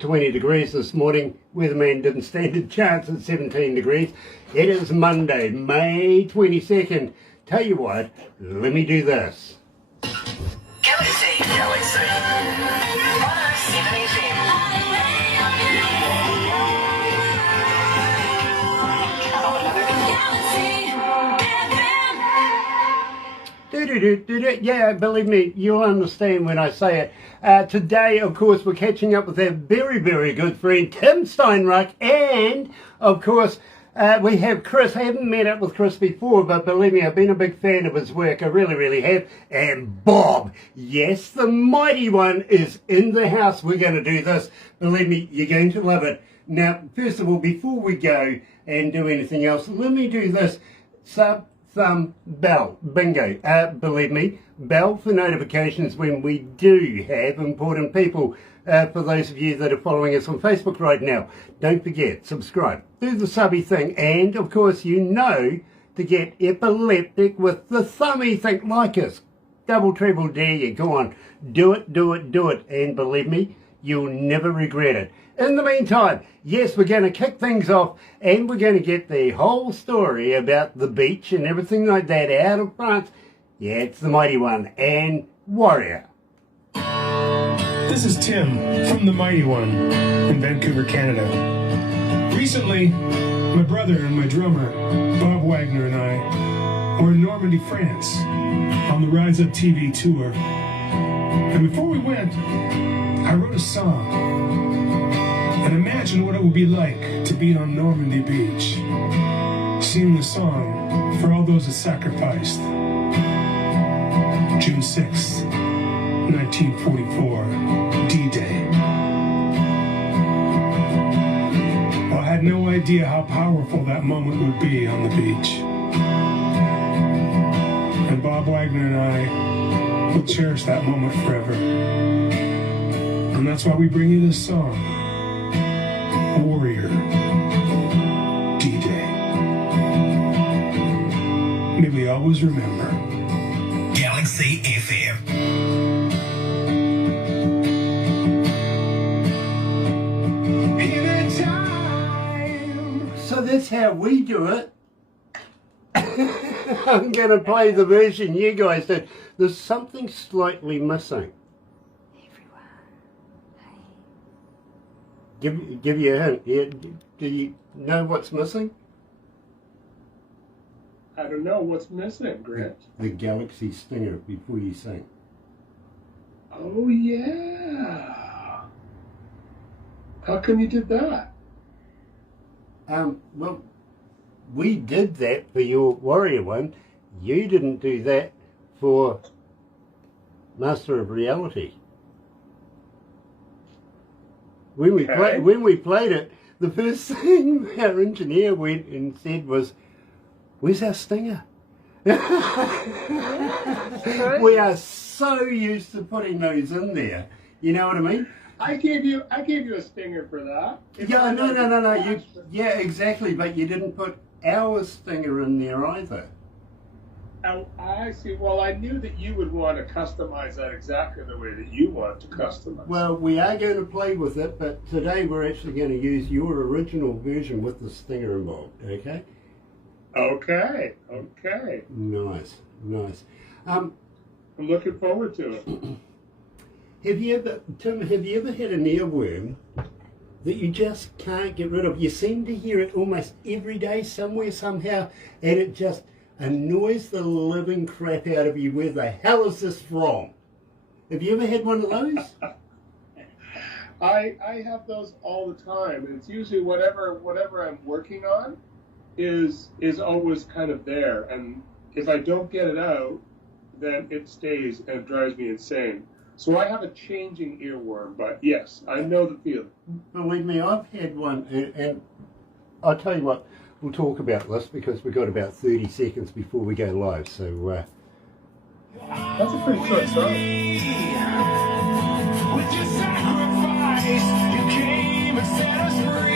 20 degrees this morning. Weatherman didn't stand a chance at 17 degrees. It is Monday, May 22nd. Tell you what, let me do this. Galaxy 107fm. Yeah, believe me, you'll understand when I say it. Today, of course, we're catching up with our very, very good friend Tim Steinruck, and of course, we have Chris. I haven't met up with Chris before, but believe me, I've been a big fan of his work. I really, really have. And Bob, yes, the mighty one, is in the house. We're going to do this. Believe me, you're going to love it. Now, first of all, before we go and do anything else, let me do this. Thumb, bell, bingo. Believe me, bell for notifications when we do have important people. For those of you that are following us on Facebook right now, don't forget, subscribe, do the subby thing, and of course you know to get epileptic with the thummy thing. Like us, double, treble dare you, go on, do it, do it, do it, and believe me, you'll never regret it. In the meantime, yes, we're going to kick things off and we're going to get the whole story about the beach and everything like that out of France. Yeah, it's the mighty one and Warrior. This is Tim from the Mighty One in Vancouver, Canada. Recently, my brother and my drummer, Bob Wagner, and I were in Normandy, France on the Rise Up TV tour. And before we went, I wrote a song. And imagine what it would be like to be on Normandy Beach, singing the song for all those that sacrificed. June 6th, 1944, D-Day. Well, I had no idea how powerful that moment would be on the beach. And Bob Wagner and I will cherish that moment forever. And that's why we bring you this song. Warrior, D-Day. May we always remember. Galaxy FM. So that's how we do it. I'm going to play the version you guys did. There's something slightly missing. Give you a hint. Yeah, do you know what's missing? I don't know what's missing, Grant. The Galaxy Stinger before you sing. Oh yeah. How come you did that? Well, we did that for your Warrior one. You didn't do that for Master of Reality. When we played it, the first thing our engineer went and said was, "Where's our stinger?" We are so used to putting those in there. You know what I mean? I gave you a stinger for that. Yeah, no. Yeah, exactly. But you didn't put our stinger in there either. Oh, I see. Well, I knew that you would want to customize that exactly the way that you want to customize. Well, we are going to play with it, but today we're actually going to use your original version with the stinger involved, okay? Okay. Nice. I'm looking forward to it. Tim, have you ever had an earworm that you just can't get rid of? You seem to hear it almost every day, somewhere, somehow, and it just annoys the living crap out of you. Where the hell is this from? Have you ever had one of those? I have those all the time, and it's usually whatever I'm working on is always kind of there, and if I don't get it out, then it stays and it drives me insane. So I have a changing earworm, but yes, I know the feeling. Believe me, I've had one, and I'll tell you what, we'll talk about this because we've got about 30 seconds before we go live, so... That's a pretty short song. With your sacrifice, you came and set us free.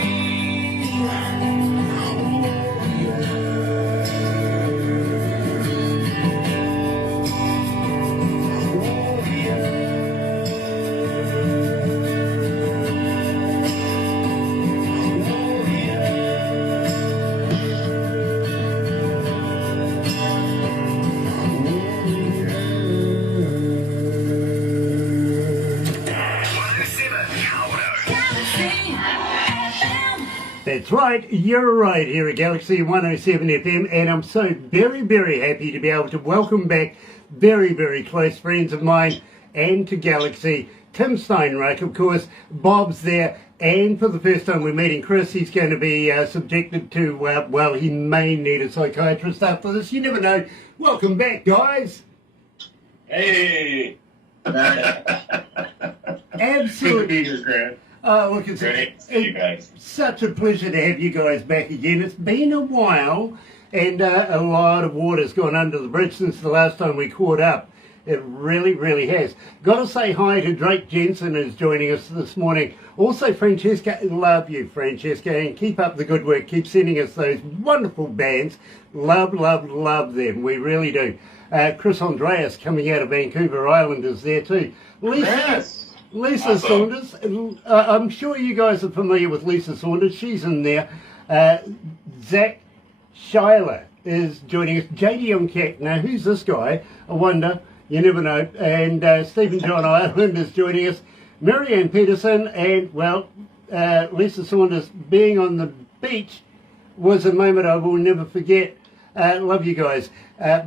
That's right, you're right here at Galaxy 107 FM, and I'm so very, very happy to be able to welcome back very, very close friends of mine and to Galaxy, Tim Steinreich, of course. Bob's there, and for the first time we're meeting Chris. He's going to be subjected to, well, he may need a psychiatrist after this. You never know. Welcome back, guys. Hey! Absolutely. Good to be here, Grant. Oh, look, it's Great to see you guys. such a pleasure to have you guys back again. It's been a while, and a lot of water's gone under the bridge since the last time we caught up. It really, really has. Got to say hi to Drake Jensen, who's joining us this morning. Also, Francesca, love you, Francesca, and keep up the good work. Keep sending us those wonderful bands. Love, love, love them. We really do. Chris Andreas, coming out of Vancouver Island, is there too. Lisa Awesome. Saunders, I'm sure you guys are familiar with Lisa Saunders. She's in there. Zach Schuyler is joining us. JD Uncat. Now, who's this guy? I wonder. You never know. And Stephen John Ireland is joining us. Marianne Peterson, and, well, Lisa Saunders being on the beach was a moment I will never forget. Love you guys.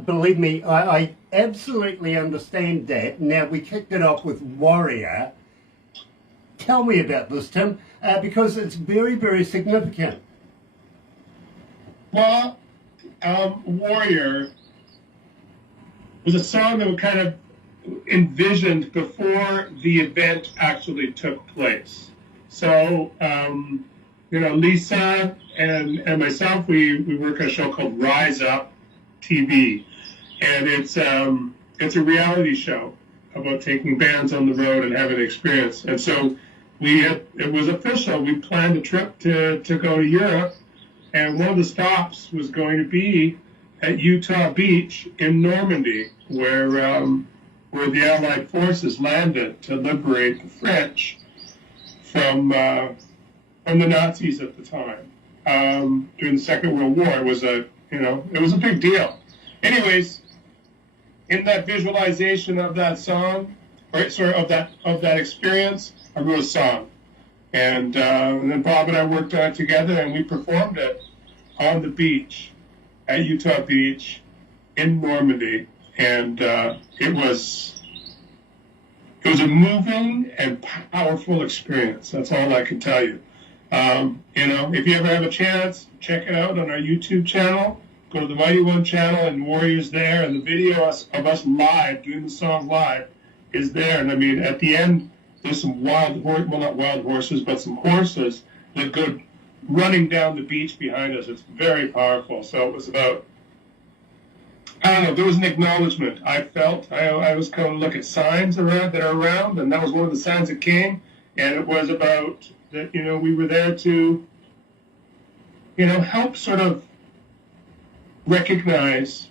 Believe me, I absolutely understand that. Now, we kicked it off with Warrior. Tell me about this, Tim, because it's very, very significant. Well, Warrior was a song that we kind of envisioned before the event actually took place. So, Lisa and myself, we work on a show called Rise Up TV, and it's a reality show about taking bands on the road and having an experience. And so it was official. We planned a trip to go to Europe, and one of the stops was going to be at Utah Beach in Normandy, where the Allied forces landed to liberate the French from the Nazis at the time during the Second World War. It was a big deal. Anyways, in that visualization of that song, of that experience, I wrote a song, and then Bob and I worked on it together, and we performed it on the beach at Utah Beach in Normandy, and it was a moving and powerful experience. That's all I can tell you. If you ever have a chance, check it out on our YouTube channel. Go to the Mighty One channel, and Warrior's there, and the video of us live, doing the song live, is there. And I mean, at the end, there's some not wild horses, but some horses that go running down the beach behind us. It's very powerful. So it was about, I don't know, there was an acknowledgement. I felt, I was going to look at signs that are around, and that was one of the signs that came, and it was about that, we were there to, help sort of recognize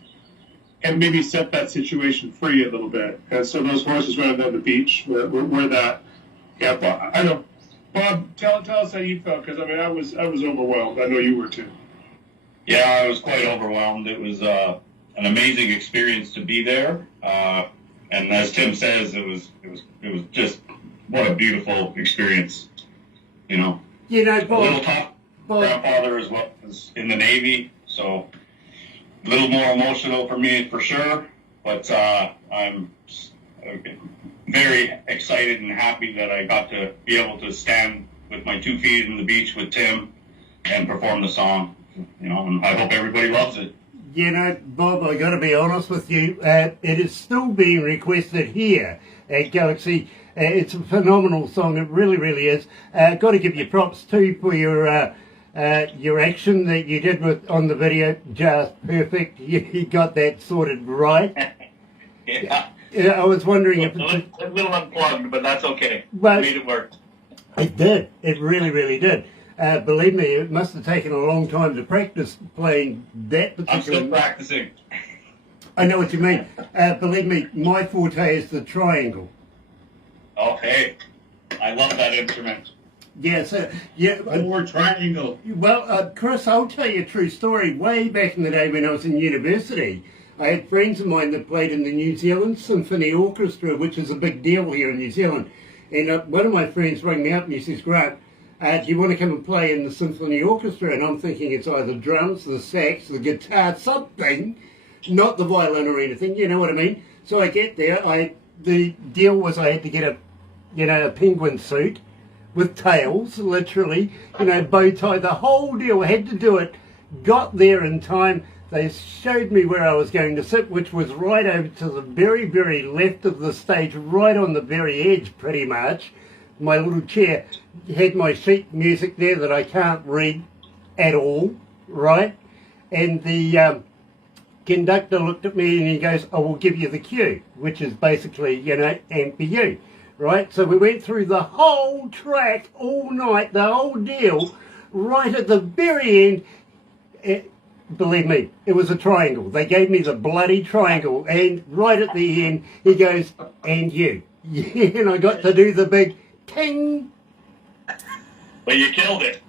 and maybe set that situation free a little bit. And so those horses running down the beach were that. Yeah, Bob, I know. Bob, tell us how you felt, because I was overwhelmed. I know you were too. Yeah, I was quite overwhelmed. It was an amazing experience to be there, and as Tim says, it was just what a beautiful experience. Bob, a little tough. Grandfather was in the Navy, so a little more emotional for me for sure. But I'm very excited and happy that I got to be able to stand with my 2 feet in the beach with Tim and perform the song. And I hope everybody loves it. Bob, I got to be honest with you. It is still being requested here at Galaxy. It's a phenomenal song. It really, really is. Got to give you props too for your action that you did on the video. Just perfect. You got that sorted right. Yeah. I was wondering if it's a little unplugged, but that's okay. Well, Made it work. It did. It really, really did. Believe me, it must have taken a long time to practice playing that particular. I'm still practicing. I know what you mean. Believe me, my forte is the triangle. Okay. I love that instrument. Yes, Or triangle. Well, Chris, I'll tell you a true story. Way back in the day when I was in university, I had friends of mine that played in the New Zealand Symphony Orchestra, which is a big deal here in New Zealand. And one of my friends rang me up and he says, Grant, do you want to come and play in the symphony orchestra? And I'm thinking it's either drums, the sax, the guitar, something, not the violin or anything, you know what I mean? So I get there, the deal was I had to get a penguin suit with tails, literally, bow tie, the whole deal. I had to do it. Got there in time. They showed me where I was going to sit, which was right over to the very, very left of the stage, right on the very edge, pretty much. My little chair had my sheet music there that I can't read at all, right? And the conductor looked at me and he goes, I will give you the cue, which is basically, and for you. Right, so we went through the whole track all night, the whole deal, right at the very end. Believe me, it was a triangle. They gave me the bloody triangle, and right at the end, he goes, and you. Yeah, and I got to do the big ting. But you killed it.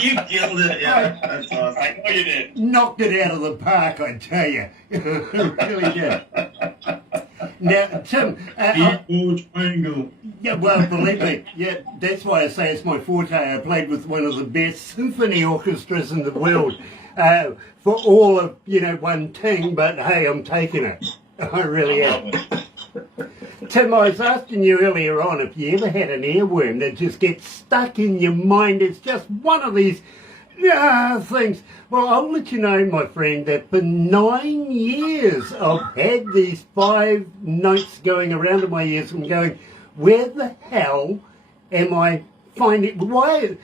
You killed it, yeah. That's awesome. I know you did. Knocked it out of the park, I tell you. Really did. Now, Tim, Triangle. yeah, well, believe me, yeah, that's why I say it's my forte. I played with one of the best symphony orchestras in the world for all of, one ting, but hey, I'm taking it. I really am. Tim, I was asking you earlier on if you ever had an earworm that just gets stuck in your mind. It's just one of these things. Well, I'll let you know, my friend, that for 9 years I've had these 5 notes going around in my ears and going, where the hell am I finding, why?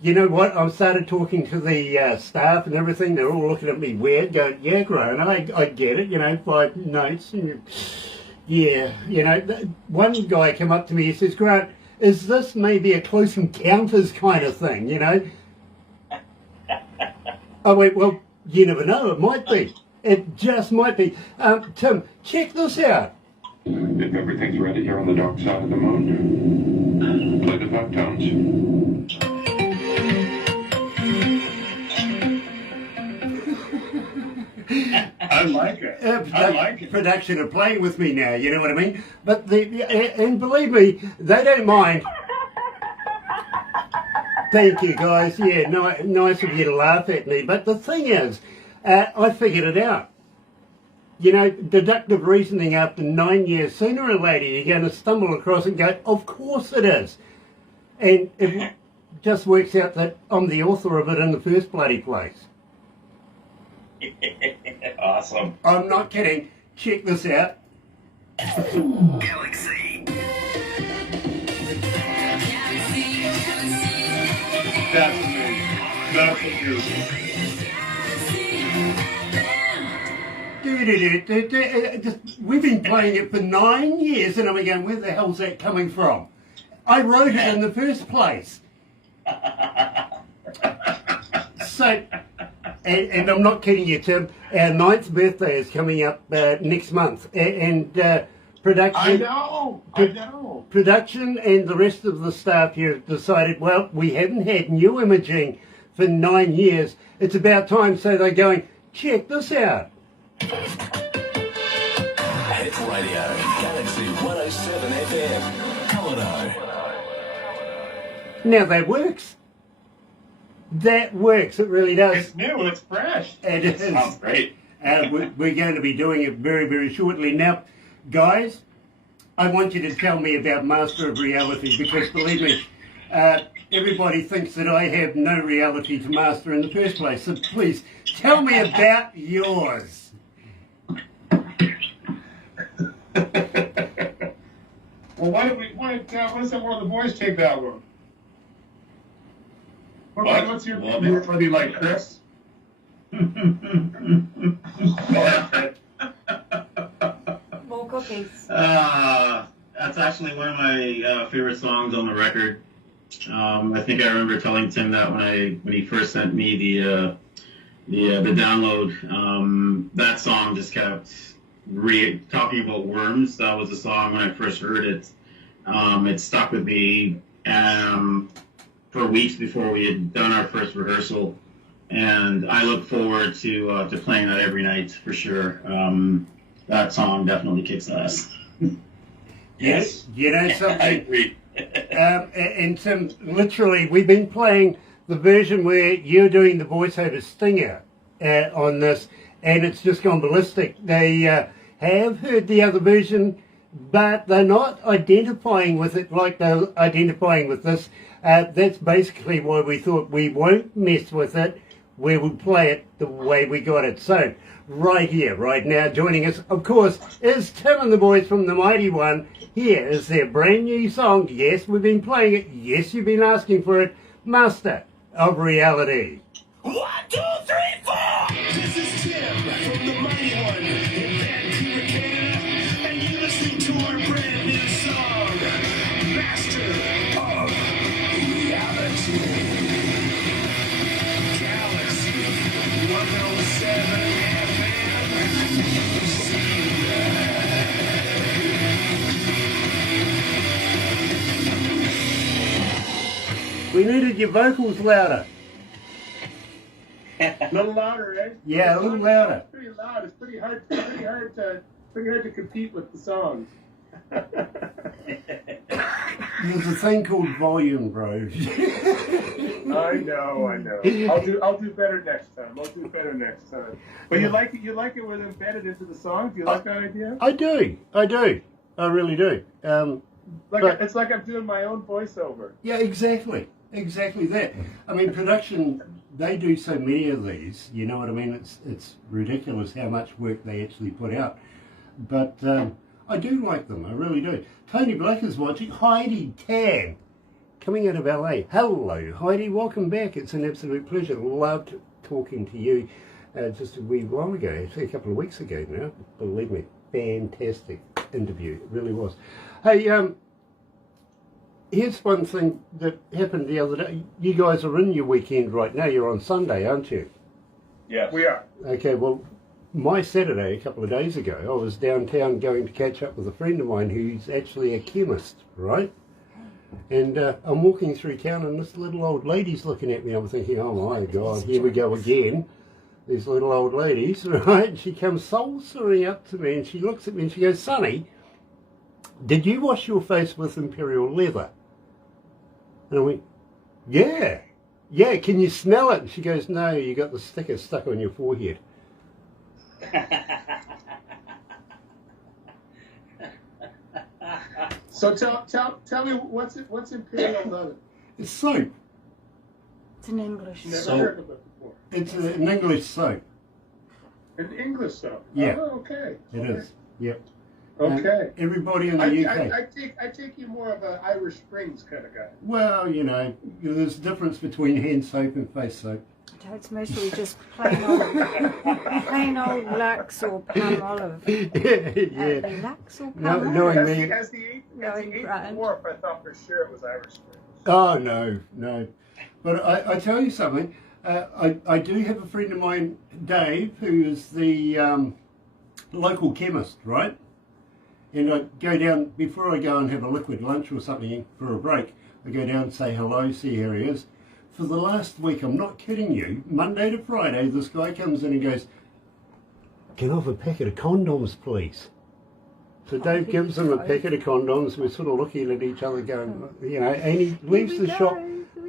You know what, I started talking to the staff and everything. They're all looking at me weird, going, yeah, Graham, I get it, 5 notes. And yeah, one guy came up to me, he says, Grant, is this maybe a Close Encounters kind of thing, I went, well, you never know, it might be. It just might be. Tim, check this out. If everything's ready here on the dark side of the moon, play the 5 tones. I like it. I like it. Production are playing with me now, you know what I mean? But and believe me, they don't mind. Thank you, guys. Yeah, nice of you to laugh at me. But the thing is, I figured it out. Deductive reasoning after 9 years, sooner or later you're going to stumble across and go, of course it is. And it just works out that I'm the author of it in the first bloody place. Awesome. I'm not kidding. Check this out. Galaxy. That's amazing. That's amazing. We've been playing it for 9 years, and I'm going, where the hell's that coming from? I wrote it in the first place. So, and I'm not kidding you, Tim, our 9th birthday is coming up next month, and production... I know. Production and the rest of the staff here have decided, well, we haven't had new imaging for 9 years. It's about time, so they're going, check this out. Hit radio. Galaxy 107fm. Colorado. Now that works. That works. It really does. It's new. It's fresh. It is. Sounds great. We're going to be doing it very, very shortly. Now, guys, I want you to tell me about Master of Reality, because believe me, everybody thinks that I have no reality to master in the first place. So please, tell me about yours. Well, why don't one of the boys take that one? What's your what do you like, Chris? More cookies. That's actually one of my favorite songs on the record. I think I remember telling Tim that when he first sent me the download. That song just kept talking about worms. That was the song when I first heard it. It stuck with me for weeks before we had done our first rehearsal, and I look forward to playing that every night for sure. That song definitely kicks ass. Yes. You know I something? agree. And Tim, literally, we've been playing the version where you're doing the voiceover stinger on this, and it's just gone ballistic. They have heard the other version, but they're not identifying with it like they're identifying with this. That's basically why we thought we won't mess with it, we will play it the way we got it. So, right here, right now, joining us, of course, is Tim and the boys from the Mighty One. Here is their brand new song. Yes, we've been playing it. Yes, you've been asking for it. Master of Reality. 1, 2, 3, 4. This is Tim from the Mighty One in Vancouver, Canada, and you're listening to our brand new song, Master of Reality. Galaxy 107 We needed your vocals louder. A little louder, eh? Yeah, a little louder. It's pretty loud. It's pretty hard to compete with the songs. There's a thing called volume, bro. I know. I'll do better next time. But you like it when embedded into the song? Do you like that idea? I do. I really do. It's like I'm doing my own voiceover. Yeah, exactly that. I mean, production, they do so many of these, you know what I mean? It's ridiculous how much work they actually put out. But I do like them, I really do. Tony Black is watching. Heidi Tan, coming out of LA. Hello, Heidi, welcome back. It's an absolute pleasure. Loved talking to you just a wee while ago, actually a couple of weeks ago now. Believe me, fantastic interview, it really was. Hey, here's one thing that happened the other day. You guys are in your weekend right now. You're on Sunday, aren't you? Yes, we are. Okay, well, my Saturday, a couple of days ago, I was downtown going to catch up with a friend of mine who's actually a chemist, right? And I'm walking through town and this little old lady's looking at me. I'm thinking, oh my God, here we go again. These little old ladies, right? And she comes saucering up to me and she looks at me and she goes, Sonny, did you wash your face with imperial leather? And I went, yeah, can you smell it? And she goes, no, you got the sticker stuck on your forehead. So tell me what's imperial leather? It's soap. It's an English Never song. heard of it before. It's an English soap. An English soap. Yeah. Oh, okay. It is. Yep. Okay. Everybody in the UK. I take you more of an Irish Springs kind of guy. Well, you know, there's a difference between hand soap and face soap. It's mostly just plain old Lux or Palm Olive. Yeah. Lux or Palm No, Olive? knowing me. As the eighth brand. dwarf, I thought for sure it was Irish Springs. Oh, no. But I tell you something. I do have a friend of mine, Dave, who is the local chemist, right? And I go down, before I go and have a liquid lunch or something for a break, I go down and say hello, see how he is. For the last week, I'm not kidding you, Monday to Friday, this guy comes in and goes, can I have a packet of condoms, please? So Dave gives him a packet of condoms. We're sort of looking at each other going, you know, and he leaves the shop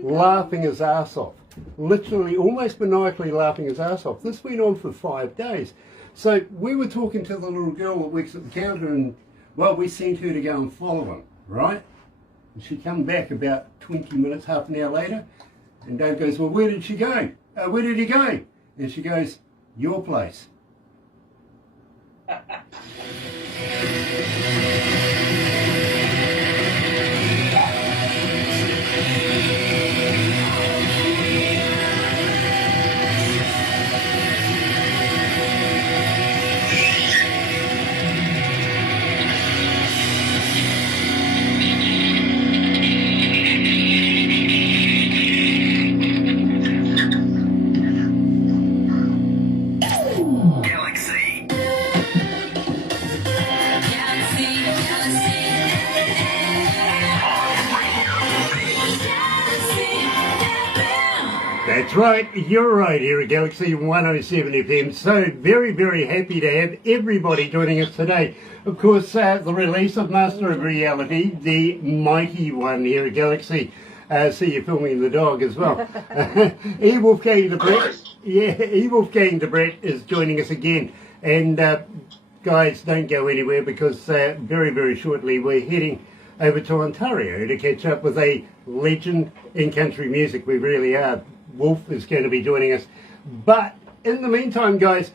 laughing his ass off. Literally, almost maniacally laughing his ass off. This went on for 5 days. So we were talking to the little girl that works at the counter and, well, we sent her to go and follow him, right? And she come back about 20 minutes, half an hour later, and Dave goes, well, where did she go? Where did he go? And she goes, your place. Galaxy. That's right, you're right here at Galaxy 107 FM. So very, very happy to have everybody joining us today. Of course, the release of Master of Reality, the mighty one here at Galaxy. See you filming the dog as well. Wolfgang the Brett. Yeah, Wolfgang the Brett is joining us again. And guys, don't go anywhere because very, very shortly we're heading over to Ontario to catch up with a legend in country music. We really are. Wolf is going to be joining us. But in the meantime, guys,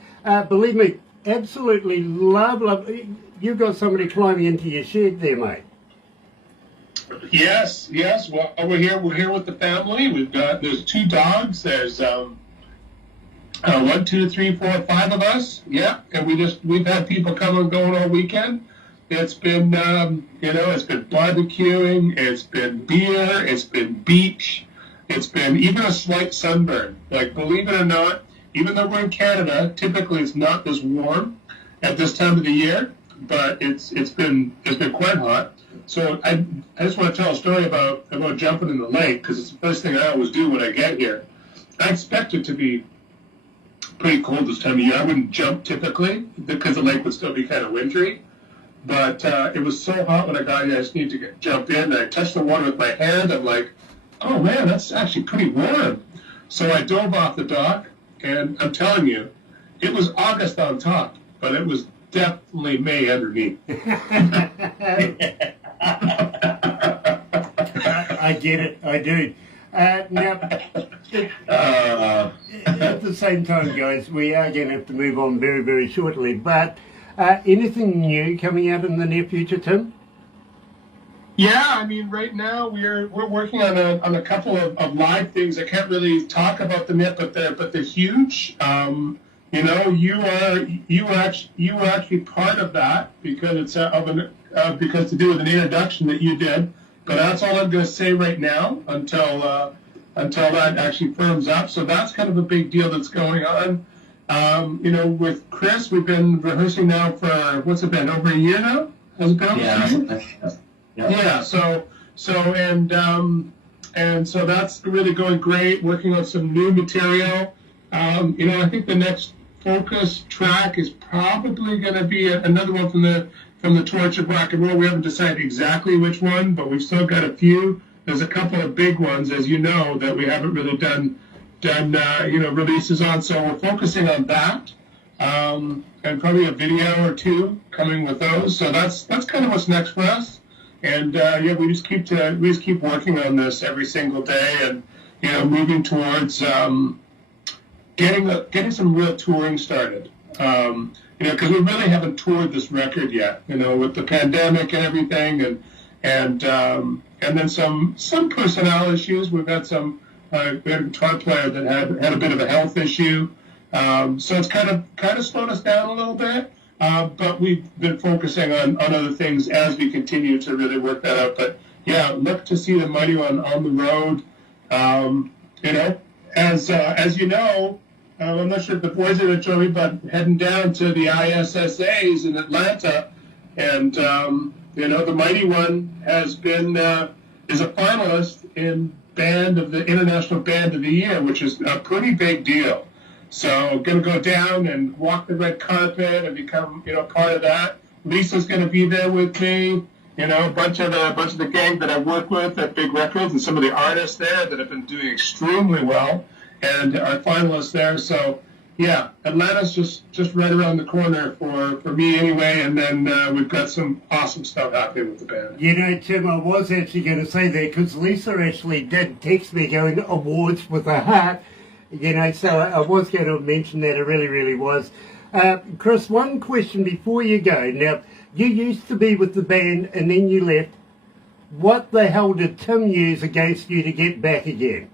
believe me, absolutely love. You've got somebody climbing into your shed there, mate. Yes. Well, we're here with the family. There's 2 dogs. There's 1, 2, 3, 4, 5 of us. Yeah, and we've had people come and go all weekend. It's been it's been barbecuing. It's been beer. It's been beach. It's been even a slight sunburn. Like, believe it or not, even though we're in Canada, typically it's not this warm at this time of the year, but it's been quite hot. So I just want to tell a story about jumping in the lake, because it's the first thing I always do when I get here. I expect it to be pretty cold this time of year. I wouldn't jump typically because the lake would still be kind of wintry. But it was so hot when I got here, I just needed to jump in. And I touched the water with my hand. I'm like, oh man, that's actually pretty warm. So I dove off the dock, and I'm telling you, it was August on top, but it was definitely May underneath. I get it, I do. Now, at the same time, guys, we are going to have to move on very, very shortly, but anything new coming out in the near future, Tim? Yeah, I mean, right now we're working on a couple of live things. I can't really talk about them yet, but they're huge. You were actually part of that because it's because to do with an introduction that you did. But that's all I'm going to say right now until that actually firms up. So that's kind of a big deal that's going on. With Chris, we've been rehearsing now for what's it been, over a year now? Has it been? Yeah. So that's really going great. Working on some new material. I think the next focus track is probably going to be another one from the Torch of Rock and Roll. We haven't decided exactly which one, but we've still got a few. There's a couple of big ones, as you know, that we haven't really done releases on. So we're focusing on that. And probably a video or 2 coming with those. So that's kind of what's next for us. And we just keep working on this every single day, and moving towards getting some real touring started. Because we really haven't toured this record yet. With the pandemic and everything, and then some personnel issues. We've had we had a guitar player that had a bit of a health issue. So it's kind of slowed us down a little bit. But we've been focusing on other things as we continue to really work that out. But yeah, look to see the Mighty One on the road. As you know, I'm not sure if the boys are going to join me, but heading down to the ISSAs in Atlanta, and the Mighty One has been is a finalist in the International Band of the Year, which is a pretty big deal. So going to go down and walk the red carpet and become, part of that. Lisa's going to be there with me. A bunch of the gang that I work with at Big Records, and some of the artists there that have been doing extremely well and are finalists there. So yeah, Atlanta's just right around the corner for me anyway. And then we've got some awesome stuff happening with the band. Tim, I was actually going to say that because Lisa actually did text me going awards with a heart. So I was going to mention that. It really, really was. Chris, one question before you go. Now, you used to be with the band and then you left. What the hell did Tim use against you to get back again?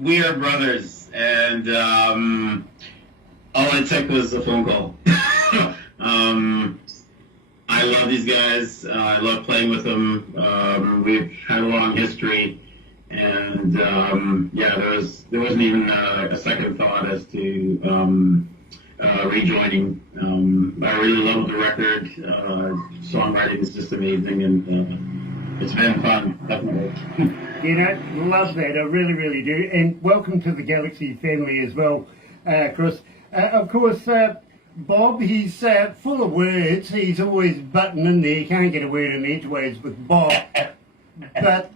We are brothers, and all it took was a phone call. I love these guys. I love playing with them. We've had a long history, and there wasn't even a second thought as to rejoining. I really love the record. Songwriting is just amazing, and it's been fun, definitely. You know, love that. I really, really do. And welcome to the Galaxy family as well, Chris. Of course, Bob, he's full of words. He's always butting in there. You can't get a word in edgeways with Bob. But,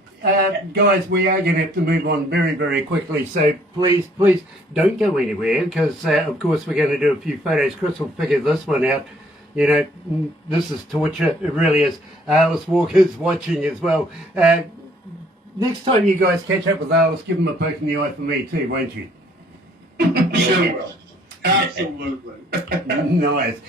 guys, we are going to have to move on very, very quickly. So please, please don't go anywhere because, of course, we're going to do a few photos. Chris will figure this one out. You know, this is torture. It really is. Alice Walker's watching as well. Next time you guys catch up with Alice, give him a poke in the eye for me too, won't you? Sure will. Absolutely. Nice.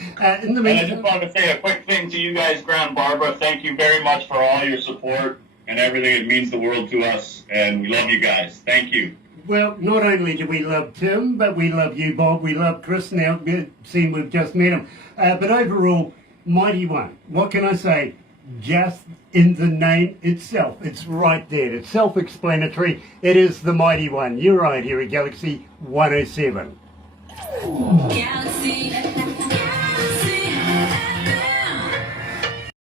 In the And I meantime, just want to say a quick thing to you guys, Grand Barbara. Thank you very much for all your support and everything. It means the world to us, and we love you guys. Thank you. well, not only do we love Tim, but we love you, Bob. We love Chris now, seeing we've just met him. But overall, Mighty One. What can I say? Just in the name itself. It's right there. It's self-explanatory. It is the Mighty One. You're right here at Galaxy 107. Galaxy